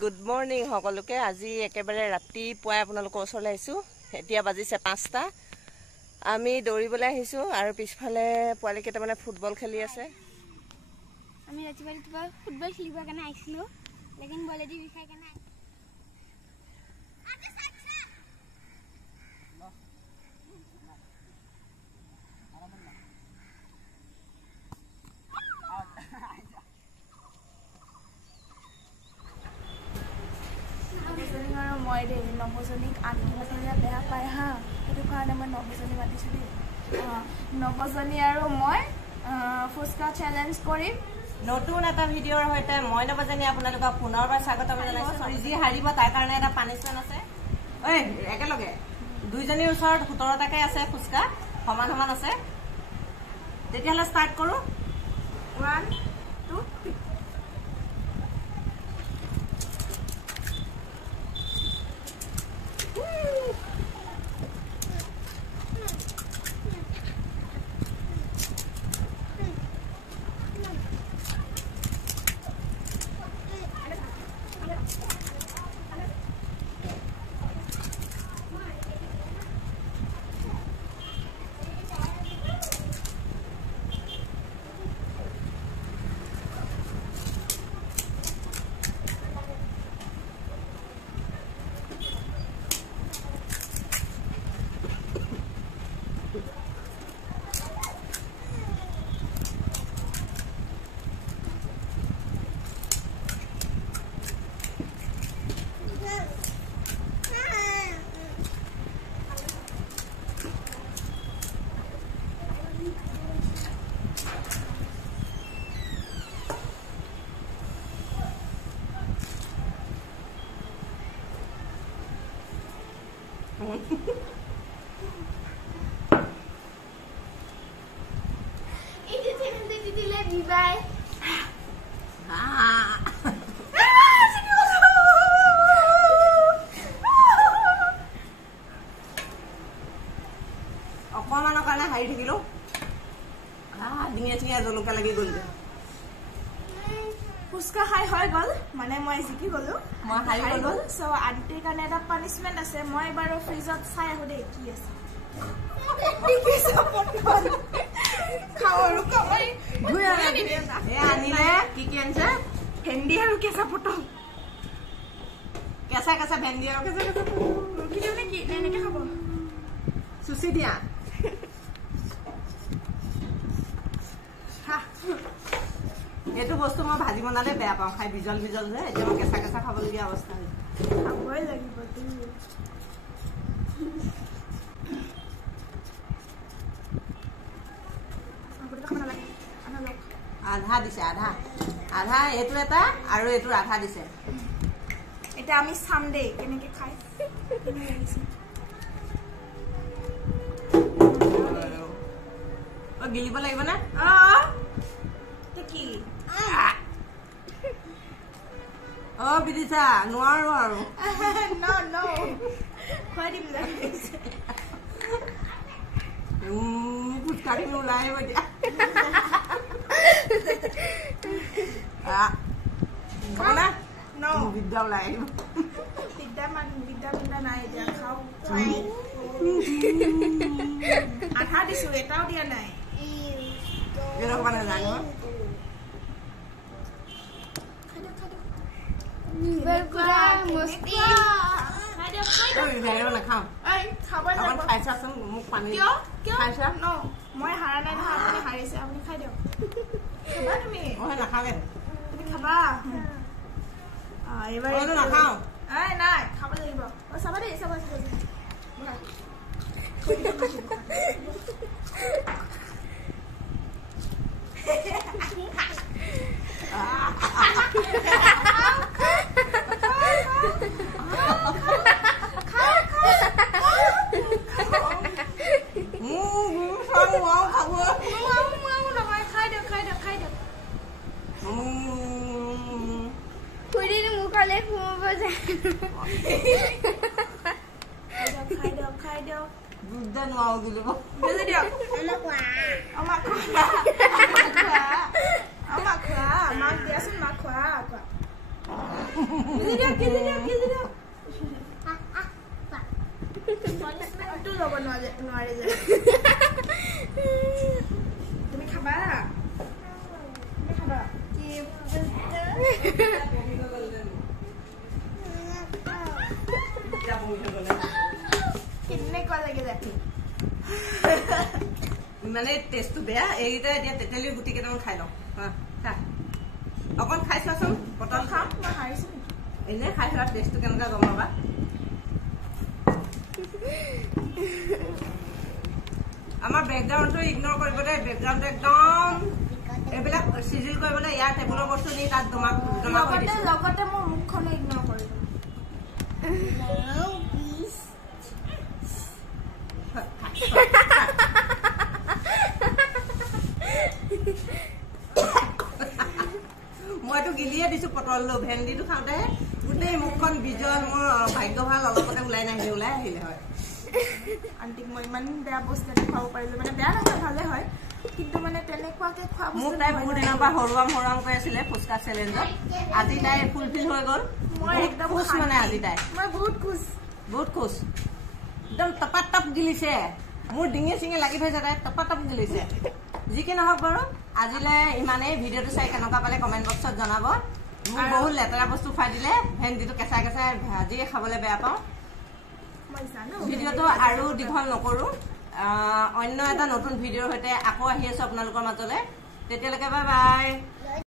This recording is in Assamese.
গুড মৰ্নিং সকলোকে। আজি একেবাৰে ৰাতিপুৱাই আপোনালোকৰ ওচৰলৈ আহিছোঁ। এতিয়া বাজিছে 5টা। আমি দৌৰিবলৈ আহিছোঁ আৰু পিছফালে পোৱালি কেইটামানে ফুটবল খেলি আছে। আমি ৰাতিপুৱা ফুটবল খেলিবৰ কাৰণে আহিছিলোঁ, লেকিন বলেদি বিষাই কেনে মই দেই নৱজনীক আনকি মাতিলে বেয়া পায় হা, সেইটো কাৰণে মই নৱজনী মাতিছোঁ দেই। নৱজনী আৰু মই ফুচকা চেলেঞ্জ কৰিম নতুন এটা ভিডিঅ'ৰ সৈতে। মই নৱজনী আপোনালোকক পুনৰবাৰ স্বাগতম জনাইছোঁ। যি হাৰিব তাৰ কাৰণে এটা পানিছমেণ্ট আছে। ঐ একেলগে দুইজনীৰ ওচৰত 17টাকৈ আছে ফুচকা, সমান সমান আছে। তেতিয়াহ'লে ষ্টাৰ্ট কৰোঁ। 1 2 3। অকমানৰ কাৰণে হাৰি থাকিলো। ডিঙিয়া চিঙিয়া জলকীয়া লাগি গ'ল। ফুচকা খাই হৈ গ'ল, মানে মই জিকি গ'লো, মই হাৰি গ'লো। চ' আন্টিৰ কাৰণে এটা পানিছমেণ্ট আছে। মই বাৰু ফ্ৰিজত চাই আহোঁ দেই কি আছে। আনিলে কি কি আনিছে? ভেন্দি আৰু কেঁচা পটল। কেঁচা কেঁচা ভেন্দি আৰু কেঁচা কেঁচা ৰুকি নে কি এনেকে খাব? চুচি দিয়া। এইটো বস্তু মই ভাজি বনালে বেয়া পাওঁ, খাই বিজল বিজল যে। এতিয়া মই কেঁচা কেঁচা খাবলগীয়া অৱস্থা হৈছে। খাবই লাগিব। আধা দিছে, আধা আধা এইটো এটা আৰু এইটোৰ আধা দিছে। এতিয়া আমি চাম দেই কেনেকে খাই। গিলিব লাগিব নে? কি বিদিছা নোৱাৰো আৰু। খুৱাই দিম ফুচকাখিনি ওলাই আহিব এতিয়া। বিদ্যা ওলাই আহিব। বিদ্যা নাই এতিয়া। খাওঁ আধা দিছো, এটাও দিয়া নাই। নাজানো নাখাওঁ। খাই চাচোন, মোক পানী খাইছা। মই হাৰা নাই নহয়, আপুনি হাৰিছে। আপুনি খাই দিয়ক। খাবা তুমি? মই নাখাওঁ। তুমি খাবা? এইবাৰ নাখাওঁ। নাই খাব লাগিব। চাবা দেই, চাবা খাই দিয়ক। দুধ নোৱাৰো দিলিব দিয়ক। আমাক খোৱা, আমাক দিয়াচোন। মাক খোৱা। তুমি খাবা কেনেকুৱা লাগিলে মানে টেষ্টটো বেয়া এইকেইটা এতিয়া তেতেলীৰ গুটি কেইটামান খাই লওঁ অকণ খাই চোৱাচোন পটল খাওঁ মই হাৰিছো এনেই খাই থকা টেষ্টটো কেনেকুৱা গম পাবা আমাৰ বেকগ্ৰাউণ্ডটো ইগনৰ কৰিব দে বেকগ্ৰাউণ্ডটো একদম এইবিলাক চিজিল কৰিবলৈ ইয়াৰ টেবুলৰ বস্তু নি তাত জমা কৰি দিছোঁ লগতে মোৰ মুখখনো ইগনৰ কৰিলো মইতো গিলিয়ে দিছো পটলটো ভেন্দিটো খাওঁতে গোটেই মুখখন বিজল মোৰ ভাগ্য ভাল অলপতে ওলাই আহিলে হয় আণ্টিক মই ইমান বেয়া বস্তু এটা খুৱাব পাৰিলো মানে বেয়া নহয় ভালে হয় কিন্তু মানে তেনেকুৱাকে খোৱা মোক তাই বহুত দিনৰ পৰা হৰুৱাম কৈ আছিলে ফুচকা চেলেঞ্জত আজি তাই ফুলফিল হৈ গ'ল মই একদম খুচ মানে আজি তাই মই বহুত খুচ একদম টপাটপ গিলিছে মোৰ ডিঙি চিঙি লাগি থৈছে তাই টপাটপ গিলিছে যি কি নহওক বাৰু আজিলৈ ইমানেই ভিডিঅ'টো চাই কেনেকুৱা পালে কমেণ্ট বক্সত জনাব মোক বহুত লেতেৰা বস্তু খুৱাই দিলে ভেন্দিটো কেঁচাই ভাজিয়ে খাবলৈ বেয়া পাওঁ ভিডিঅ'টো আৰু দীঘল নকৰোঁ অন্য এটা নতুন ভিডিঅ'ৰ সৈতে আকৌ আহি আছোঁ আপোনালোকৰ মাজলৈ তেতিয়ালৈকে বাই বাই